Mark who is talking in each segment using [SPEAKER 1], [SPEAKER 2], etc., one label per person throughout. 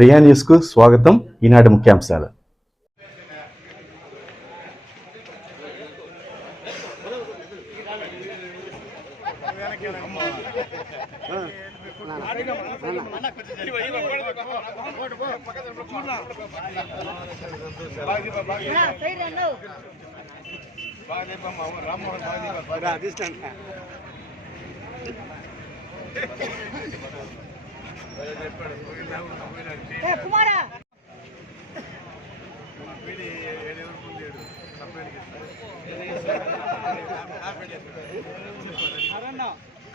[SPEAKER 1] ప్రియా న్యూస్కు స్వాగతం. ఈనాటి ముఖ్యాంశాలు.
[SPEAKER 2] కుమారా.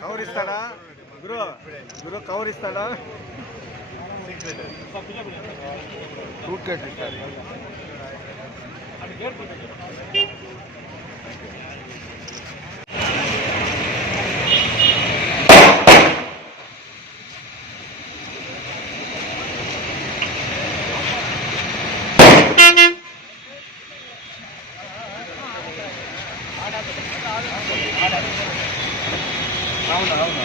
[SPEAKER 3] కవరిస్తాడా గురు గురు కవరిస్తాడా సూట్ కేసు ఇస్తాడు. అవును అవును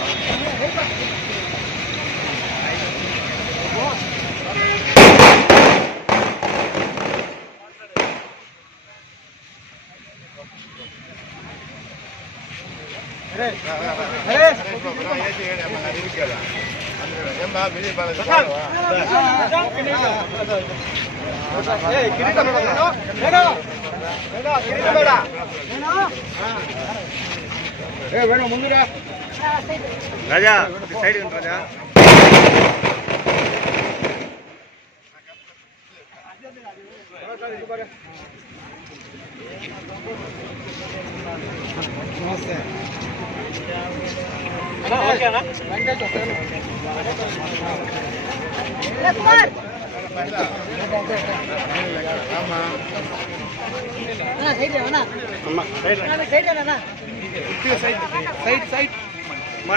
[SPEAKER 3] ಕಿರೀಟ ಬೇಡ ಕಿರೀಟ ಬೇಡ రాజా సైడ్ రాజా
[SPEAKER 2] కుమార్ సైడ్ అన్నా సైడ్ అన్నా
[SPEAKER 3] సైడ్ సైడ్ మా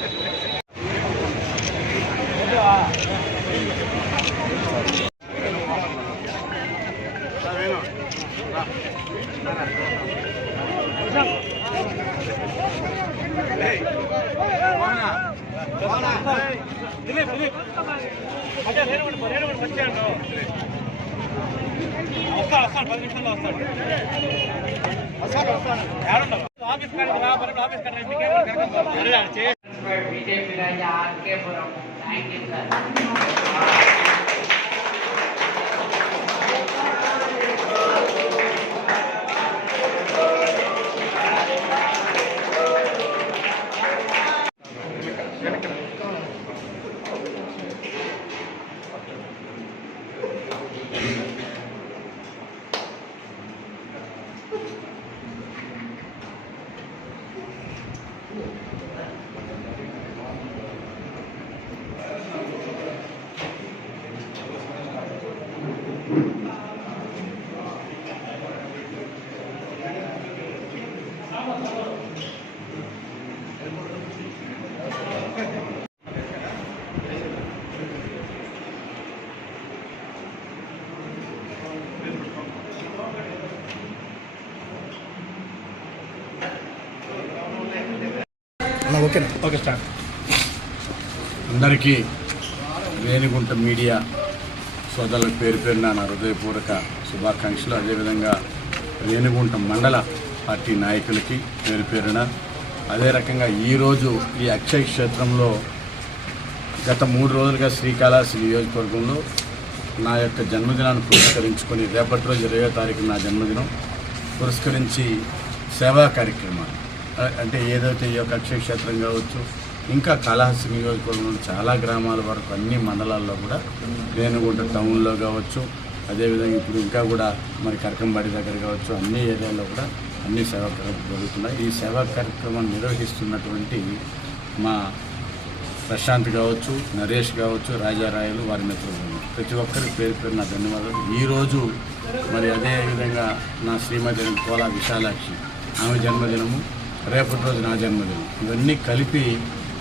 [SPEAKER 3] వస్తాడు వస్తాడు పది
[SPEAKER 2] నిమిషాల్లో
[SPEAKER 4] వస్తాడు వస్తాడు వస్తాడు ఏడున్నావు office current office current
[SPEAKER 3] okay sir
[SPEAKER 5] అందరికీ రేణిగుంట మీడియా సోదరులకు పేరు పేరున నా హృదయపూర్వక శుభాకాంక్షలు. అదేవిధంగా రేణుగుంట మండల పార్టీ నాయకులకి పేరు పేరున అదే రకంగా ఈరోజు ఈ అక్షయ క్షేత్రంలో గత మూడు రోజులుగా శ్రీకాళహస్తి నియోజకవర్గంలో నా యొక్క జన్మదినాన్ని పురస్కరించుకొని రేపటి రోజు ఇరవై తారీఖు నా జన్మదినం పురస్కరించి సేవా కార్యక్రమాలు. అంటే ఏదైతే ఈ యొక్క అక్షయ క్షేత్రం కావచ్చు ఇంకా కాళహస్తి నియోజకవర్గంలో చాలా గ్రామాల వరకు అన్ని మండలాల్లో కూడా రేణుగుంట టౌన్లో కావచ్చు అదేవిధంగా ఇప్పుడు ఇంకా కూడా మరి కరకంబాడి దగ్గర కావచ్చు అన్ని ఏరియాల్లో కూడా అన్ని సేవా కార్యక్రమాలు జరుగుతున్నాయి. ఈ సేవా కార్యక్రమం నిర్వహిస్తున్నటువంటి మా ప్రశాంత్ కావచ్చు నరేష్ కావచ్చు రాజారాయలు వారి మిత్రులు. ప్రతి ఒక్కరికి పేరు పేరు నా ధన్యవాదాలు ఈరోజు మరి అదేవిధంగా నా శ్రీమతి కోలా విశాలాక్షి ఆమె జన్మదినము రేపటి రోజు నా జన్మదినం. ఇవన్నీ కలిపి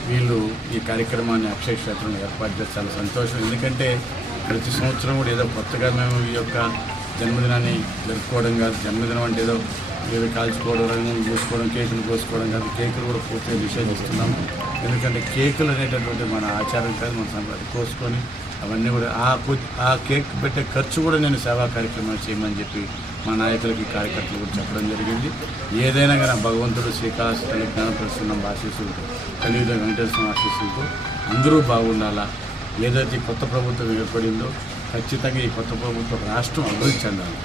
[SPEAKER 5] వీళ్ళు ఈ కార్యక్రమాన్ని అక్షయ క్షేత్రంలో ఏర్పాటు చేస్తే చాలా సంతోషం. ఎందుకంటే ప్రతి సంవత్సరం కూడా ఏదో కొత్తగా మేము ఈ యొక్క జన్మదినాన్ని జరుపుకోవడం కాదు. జన్మదినం అంటే ఏదో ఏదో కాల్చుకోవడం రంగులు కేకులు కోసుకోవడం కాదు. కేకులు కూడా పూర్తిగా నిషేధిస్తున్నాం ఎందుకంటే కేకులు అనేటటువంటి మన ఆచారం కాదు మన సంప్రదాయం. కోసుకొని అవన్నీ కూడా ఆ కు- ఆ కేక్ పెట్టే ఖర్చు కూడా నేను సేవా కార్యక్రమాలు చేయమని చెప్పి మా నాయకులకి కార్యకర్తలు కూడా చెప్పడం జరిగింది. ఏదైనా కానీ భగవంతుడు శ్రీకాళహస్తి జ్ఞాన ఆశీస్సులతో కలియుగ వెంకటేశ్వర ఆశీస్సులతో అందరూ బాగుండాలా? ఏదైతే కొత్త ప్రభుత్వం ఏర్పడిందో ఖచ్చితంగా ఈ కొత్త ప్రభుత్వం రాష్ట్రం అభివృద్ధి చెందాలి.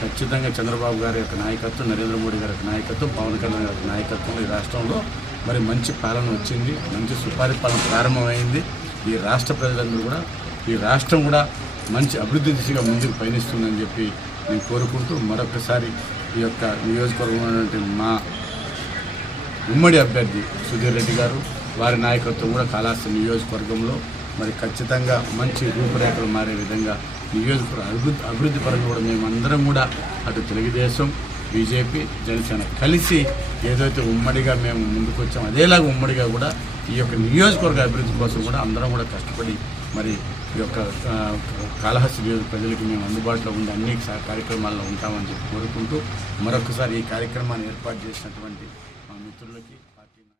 [SPEAKER 5] ఖచ్చితంగా చంద్రబాబు గారి యొక్క నాయకత్వం నరేంద్ర మోడీ గారి యొక్క నాయకత్వం పవన్ కళ్యాణ్ గారి నాయకత్వం ఈ రాష్ట్రంలో మరి మంచి పాలన వచ్చింది మంచి సుపరిపాలన ప్రారంభమైంది. ఈ రాష్ట్ర ప్రజలందరూ కూడా ఈ రాష్ట్రం కూడా మంచి అభివృద్ధి దిశగా ముందుకు పయనిస్తుందని చెప్పి నేను కోరుకుంటూ మరొకసారి ఈ యొక్క నియోజకవర్గం మా ఉమ్మడి అభ్యర్థి సుధీర్ రెడ్డి గారు వారి నాయకత్వం కూడా కాళాస్తి నియోజకవర్గంలో మరి ఖచ్చితంగా మంచి రూపురేఖలు మారే విధంగా నియోజకవర్గ అభివృద్ధి అభివృద్ధి పరంగా కూడా మేమందరం కూడా అటు తెలుగుదేశం బీజేపీ జనసేన కలిసి ఏదైతే ఉమ్మడిగా మేము ముందుకు వచ్చామో అదేలాగా ఉమ్మడిగా కూడా ఈ యొక్క నియోజకవర్గ అభివృద్ధి కోసం కూడా అందరం కూడా కష్టపడి మరి ఈ యొక్క కాళహస్తి ప్రజలకు మేము అందుబాటులో ఉండి అన్ని సా- కార్యక్రమాల్లో ఉంటామని చెప్పి కోరుకుంటూ మరొకసారి ఈ కార్యక్రమాన్ని ఏర్పాటు చేసినటువంటి